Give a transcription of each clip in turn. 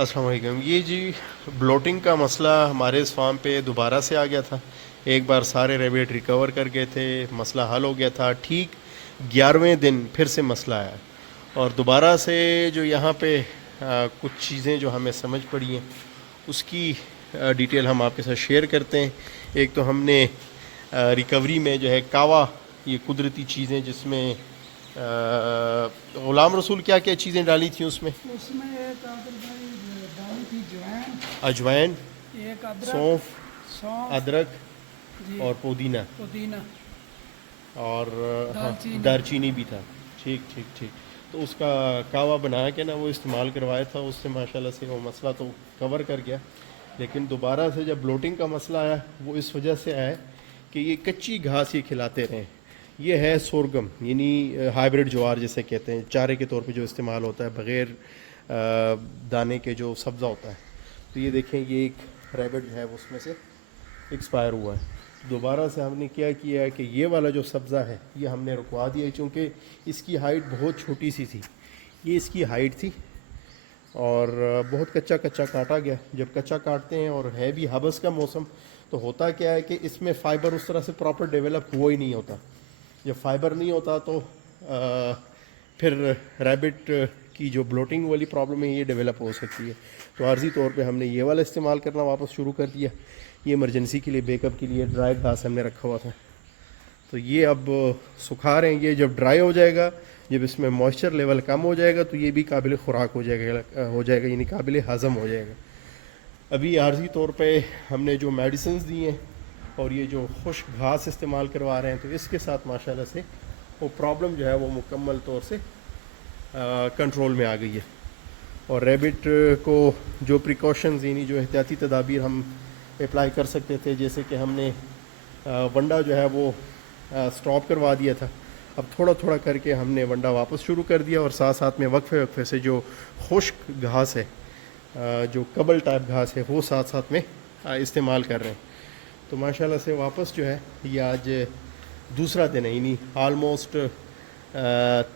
السلام علیکم. یہ جی بلوٹنگ کا مسئلہ ہمارے اس فارم پہ دوبارہ سے آ گیا تھا. ایک بار سارے ریبٹ ریکور کر گئے تھے, مسئلہ حل ہو گیا تھا. ٹھیک 11ویں دن پھر سے مسئلہ آیا, اور دوبارہ سے جو یہاں پہ کچھ چیزیں جو ہمیں سمجھ پڑی ہیں اس کی ڈیٹیل ہم آپ کے ساتھ شیئر کرتے ہیں. ایک تو ہم نے ریکوری میں جو ہے کاوا, یہ قدرتی چیزیں جس میں غلام رسول کیا کیا چیزیں ڈالی تھیں اس میں ایک ڈالی تھی اجوائن, ایک سونف, ادرک جی اور پودینہ اور ہاں دارچینی بھی تھا. ٹھیک ٹھیک ٹھیک. تو اس کا کاوا بنا کے نا وہ استعمال کروایا تھا, اس سے ماشاءاللہ سے وہ مسئلہ تو کور کر گیا. لیکن دوبارہ سے جب بلوٹنگ کا مسئلہ آیا وہ اس وجہ سے آیا کہ یہ کچی گھاس یہ کھلاتے رہیں. یہ ہے سورگم, یعنی ہائیبریڈ جوار جسے کہتے ہیں, چارے کے طور پہ جو استعمال ہوتا ہے بغیر دانے کے جو سبزہ ہوتا ہے. تو یہ دیکھیں یہ ایک ریبٹ جو ہے اس میں سے ایکسپائر ہوا ہے. دوبارہ سے ہم نے کیا ہے کہ یہ والا جو سبزہ ہے یہ ہم نے رکوا دیا ہے, چونکہ اس کی ہائٹ بہت چھوٹی سی تھی. یہ اس کی ہائٹ تھی اور بہت کچا کاٹا گیا. جب کچا کاٹتے ہیں اور ہے بھی ہبس کا موسم, تو ہوتا کیا ہے کہ اس میں فائبر اس طرح سے پراپر ڈیولپ ہوا ہی نہیں ہوتا. جب فائبر نہیں ہوتا تو پھر ریبٹ کی جو بلوٹنگ والی پرابلم ہے یہ ڈیولپ ہو سکتی ہے. تو عارضی طور پہ ہم نے یہ والا استعمال کرنا واپس شروع کر دیا. یہ ایمرجنسی کے لیے بیک اپ کے لیے ڈرائی گھاس ہم نے رکھا ہوا تھا. تو یہ اب سکھا رہے ہیں. یہ جب ڈرائی ہو جائے گا, جب اس میں موئسچر لیول کم ہو جائے گا تو یہ بھی قابل خوراک ہو جائے گا یعنی قابل ہضم ہو جائے گا. ابھی عارضی طور پہ ہم نے جو میڈیسنز دی ہیں اور یہ جو خشک گھاس استعمال کروا رہے ہیں, تو اس کے ساتھ ماشاءاللہ سے وہ پرابلم جو ہے وہ مکمل طور سے کنٹرول میں آ گئی ہے. اور ریبٹ کو جو پریکاشنز یعنی جو احتیاطی تدابیر ہم اپلائی کر سکتے تھے, جیسے کہ ہم نے ونڈا جو ہے وہ سٹاپ کروا دیا تھا. اب تھوڑا تھوڑا کر کے ہم نے ونڈا واپس شروع کر دیا, اور ساتھ ساتھ میں وقفے سے جو خشک گھاس ہے, جو کبل ٹائپ گھاس ہے, وہ ساتھ ساتھ میں استعمال کر رہے ہیں. تو ماشاءاللہ سے واپس جو ہے یہ آج دوسرا دن ہے, یعنی آلموسٹ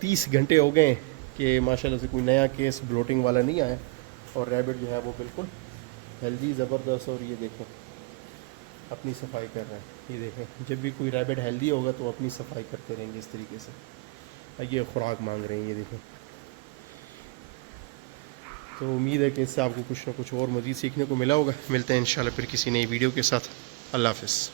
30 گھنٹے ہو گئے کہ ماشاءاللہ سے کوئی نیا کیس بلوٹنگ والا نہیں آیا, اور ریبٹ جو ہے وہ بالکل ہیلدی زبردست. اور یہ دیکھیں اپنی صفائی کر رہے ہیں. یہ دیکھیں جب بھی کوئی ریبٹ ہیلدی ہوگا تو اپنی صفائی کرتے رہیں گے اس طریقے سے. یہ خوراک مانگ رہے ہیں, یہ دیکھیں. تو امید ہے کہ اس سے آپ کو کچھ نہ کچھ اور مزید سیکھنے کو ملا ہوگا. ملتے ہیں انشاءاللہ پھر کسی نئی ویڈیو کے ساتھ. اللہ حافظ.